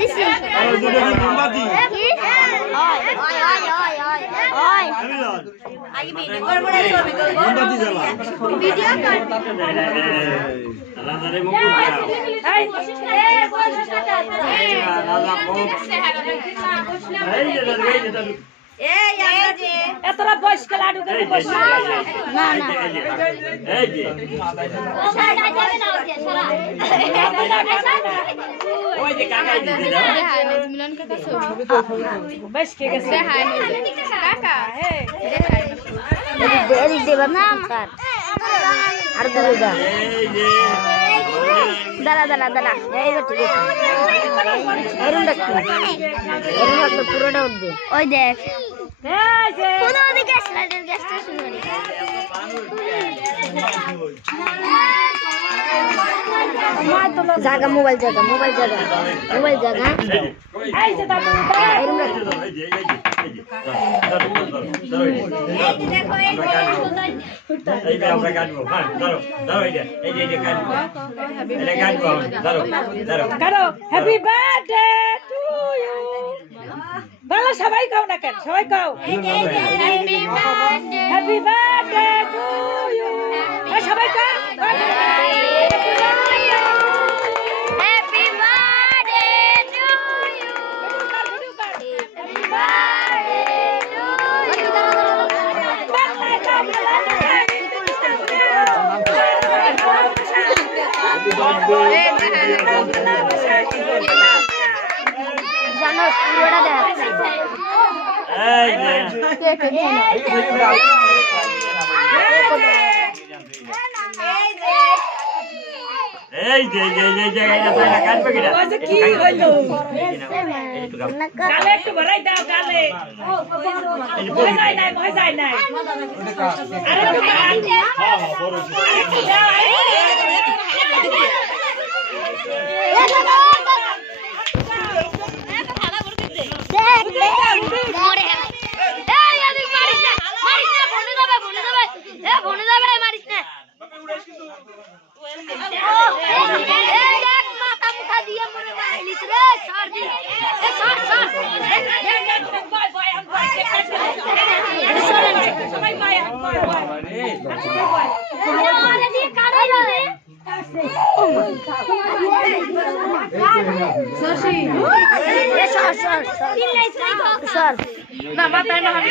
দিছি আর দুটো কি মোমবাতি কি ওই আগে ভিডিও করব না ছবি তুলব মোমবাতি জ্বালা ভিডিও কর রাজারে মুখ দাও এই কোশিশ কর এই কোশিশ কর রাজা মুখ এই যে দাদু এই যে এতরা বয়স কে লাডু করে বসে না না এই যে সারা যাবে না ওকে সারা ওই যে কাকাই দিতে দাও মিলন কাকা ছবি বয়স কে গেছে হাই কাকা হে এদিক দেবা না স্যার আর দূরে যা এই যে দাঁড়া এই তো ঠিক আছে এরুন দেখো এরুন একদম পুরোটা উঠবে ওই দেখ এই যে পুরো দিকে স্লাইডার গ্যাসটা শুরু করি জায়গা মোবাইল জায়গা এই যে দাদু এরুন দেখো এই যে ধরো এই যে আমরা কাটবো হ্যাঁ ধরো এই যে কাটবো এটা কাটবো ধরো করো হ্যাপি বার্থডে টু ইউ বলো সবাই কও না কেন সবাই কও হ্যাপি বার্থডে টু ইউ সবাই কও happy birthday to you happy birthday to জানো পুরোটা দেখ এই যে জায়গাটা তো এটা কাটবে কিনা আজ কি হইলো একটু দাও গালে একটু ভরাই দাও গালে ভয় যায় নাই আরে একটু সবাই সর না মাথায় না হবে